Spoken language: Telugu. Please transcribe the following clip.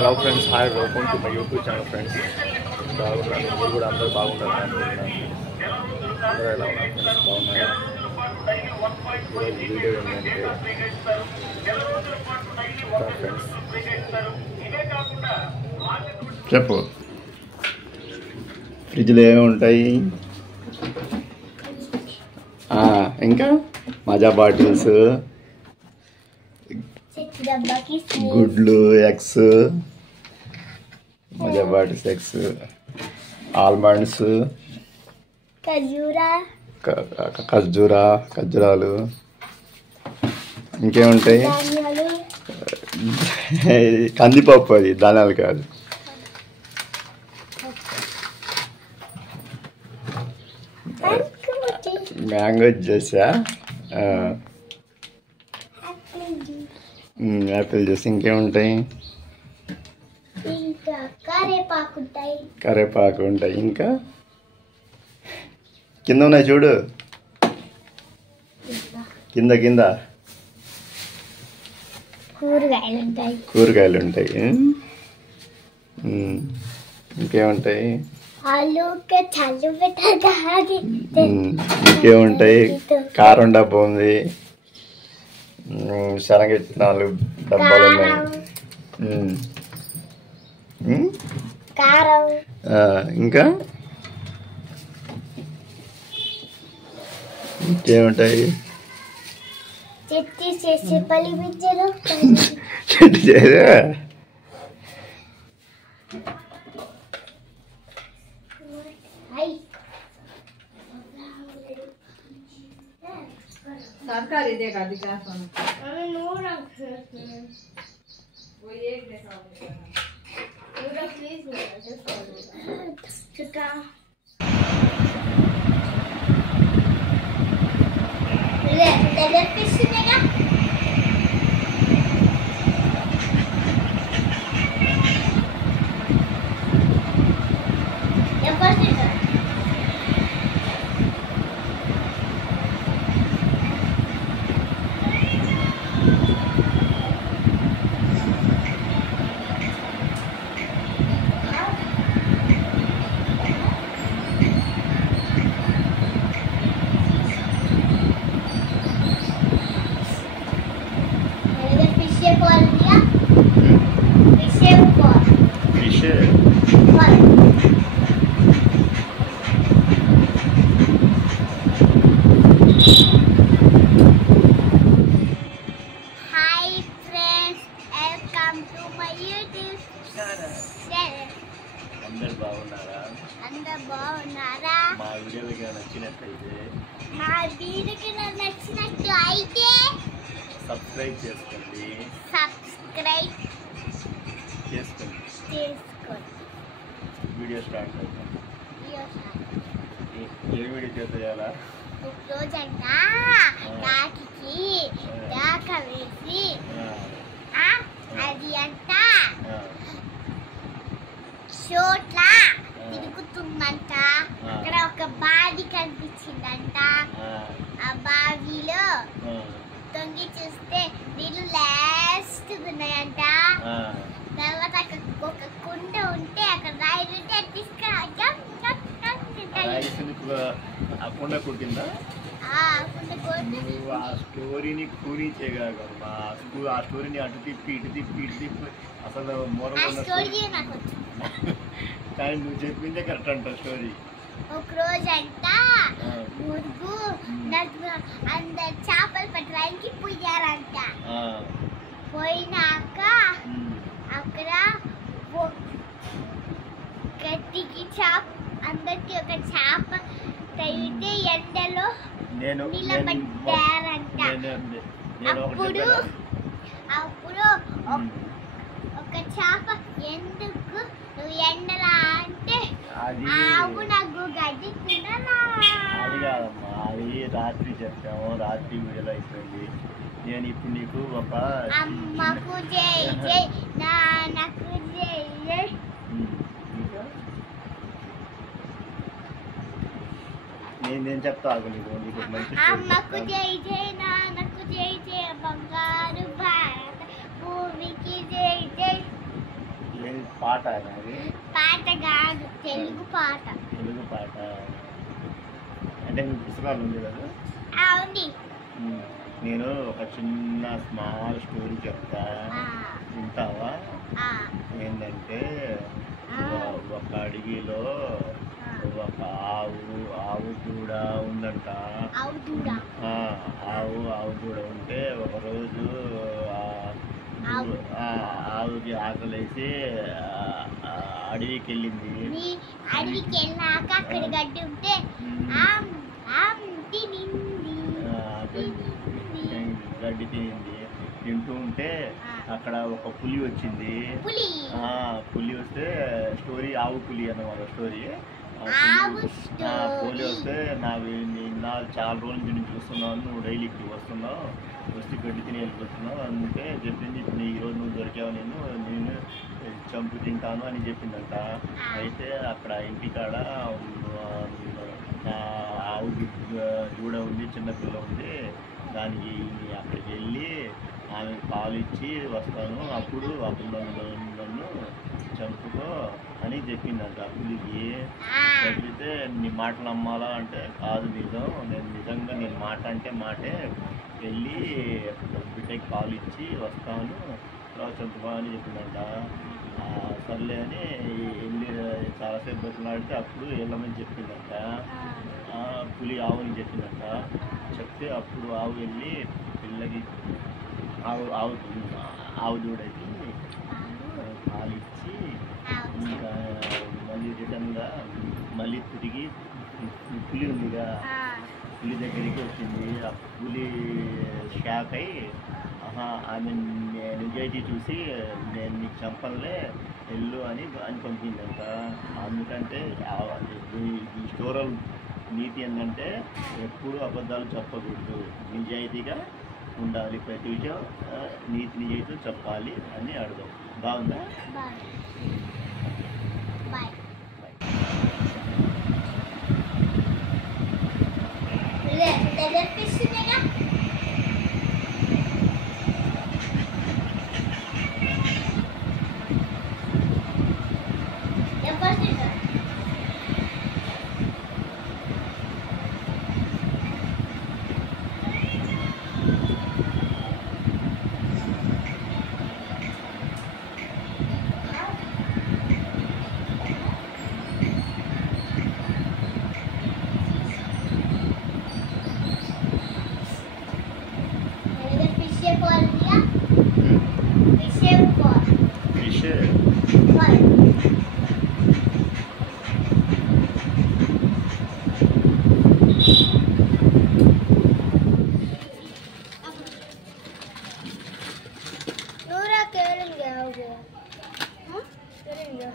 Hello friends, hi, welcome to my YouTube channel friends. బాగున్నాను, మీరు కూడా అందరూ బాగుంటారు అనుకుంటున్నాను. అందరూ ఎలా ఉన్నారు ఫ్రెండ్స్, బాగున్నారా? ఈరోజు వీడియో ఏంటంటే ఫ్రెండ్స్ చెప్పు, ఫ్రిడ్జ్లో ఏమి ఉంటాయి? ఇంకా మజా బాటిల్స్, గుడ్లు, eggs, Maaza bottles, eggs, almonds, ఖర్జూరాలు, ఇంకేముంటాయి? కందిపప్పు, అది ధాన్యాలు కాదు. మ్యాంగో జ్యూసా, యాపిల్ జ్యూస్, ఇంకేముంటాయి? కరేపాకు ఉంటాయి. ఇంకా కింద ఉన్నాయి చూడు, కింద కూరగాయలు ఉంటాయి. ఇంకేముంటాయి? ఇంకేముంటాయి? కారం డబ్బా ఉంది, శనగ డబ్బాలు ఉన్నాయి. ఇంకా ఇంకేముంటాయి? చెట్టు చేసా सरकारी देगा विकास బాగున్నారా? మా వీడియోకి నచ్చినట్లయితే సబ్స్క్రైబ్ చేసుకోండి. వీడియో స్టార్ట్ అవుతాం. ఏ వీడియో చేయాలా? రోజంతా కాకి దాకా వేసి అది అంతా చోట్ల తిరుగుతుందంట. అక్కడ ఒక బావి కనిపించిందంట. ఆ బావిలో తొంగి చూస్తే నీళ్ళు లాస్ట్ ఉన్నాయంట. తర్వాత ఒక కుండ ఉంటే అక్కడ రాయి ఉంటే కుండ కుట్టిందా? ఆ స్టోరీని కూని చేయగలగమ్మా. ఆ స్టోరీని అటు తిప్పి ఇటు తిప్పి అసలు కానీ నువ్వు చెప్పిందే కరెక్ట్ అంట స్టోరీ. ఒక రోజు అంట మురుగు అందరు చేపలు పట్టడానికి పోయారంట. పోయినాక అక్కడ గట్టికి అందరికి ఒక చేప తగిలితే ఎండలో నిలబడ్డారంట. అప్పుడు ఒక చేప ఎందుకు నువ్వు ఎండలా అంటే ఆవు నాకు గడ్డి తినలా. అది కాదమ్మా, అది రాత్రి చెప్పాము, రాత్రి వీడియోలో అయిపోయింది. నేను ఇప్పుడు నీకు ఒక అమ్మకు జై జై, నాన్నకు జై జై, నేను చెప్తా నీకు అమ్మకు జై జై, నాన్నకు జై జై, బంగారు భారత భూమికి జై జై. పాట అది పాట కాదు, తెలుగు పాట. తెలుగు పాట అంటే మీ పుస్తకాలు ఉంది కదా. అవును. నేను ఒక చిన్న స్మాల్ స్టోరీ చెప్తా, వింటావా? ఏంటంటే ఒక అడవిలో ఒక ఆవు దూడ ఉందంట. ఆవు దూడ ఉంటే ఒకరోజు ఆవుకి ఆకలేసి అడవికి వెళ్ళింది. అడవికి వెళ్ళాక అక్కడ గడ్డి ఉంటే గడ్డి తినింది. తింటూ ఉంటే అక్కడ ఒక పులి వచ్చింది. పులి వస్తే స్టోరీ ఆవు పులి అన్నమాట స్టోరీ. పులి వస్తే నా చాలా రోజుల నుంచి చూస్తున్నాను, నువ్వు డైలీ ఇక్కడికి వస్తున్నావు, వస్తే గడ్డి తిని వెళ్ళిపోతున్నావు, అందుకే చెప్పింది ఇప్పుడు ఈరోజు నువ్వు దొరికావు, నేను చంపు తింటాను అని చెప్పిందంట. అయితే అక్కడ ఇంటికాడ ఆవు దూడ ఉంది, చిన్నపిల్ల ఉంది. దానికి అక్కడికి వెళ్ళి ఆమె పాలు ఇచ్చి వస్తాను, అప్పుడు నన్ను చంపుకో అని చెప్పిందంట పులికి. చెప్పితే నీ మాటలు నమ్మాలా అంటే కాదు నిజం, నేను నిజంగా నేను మాట అంటే మాటే, వెళ్ళి బిడ్డకి పాలు ఇచ్చి వస్తాను, తర్వాత చంపుకో అని చెప్పిందంట. సర్లే అని వెళ్ళి చాలాసేపు బతులాడితే అప్పుడు వెళ్ళమని చెప్పిందంట. పులి ఆవుని చెప్పిందంట. చెప్తే అప్పుడు ఆవు వెళ్ళి పిల్లకి ఆవు దూడకి పాలు ఇచ్చి ఇంకా మళ్ళీ రిటర్న్గా మళ్ళీ తిరిగి పులి ఉందిగా, పులి దగ్గరికి వచ్చింది. ఆ పులి షాక్ అయ్యి ఆమె నిజాయితీ చూసి నేను నీకు చంపలే వెళ్ళు అని పంపిందంట. అందుకంటే ఈ స్టోరీ నీతి ఏంటంటే ఎప్పుడు అబద్ధాలు చెప్పకూడదు, నిజాయితీగా ఉండాలి, ప్రతి విషయం నిజాయితీ చెప్పాలి అని అర్థం. బాగుందా? Keringa.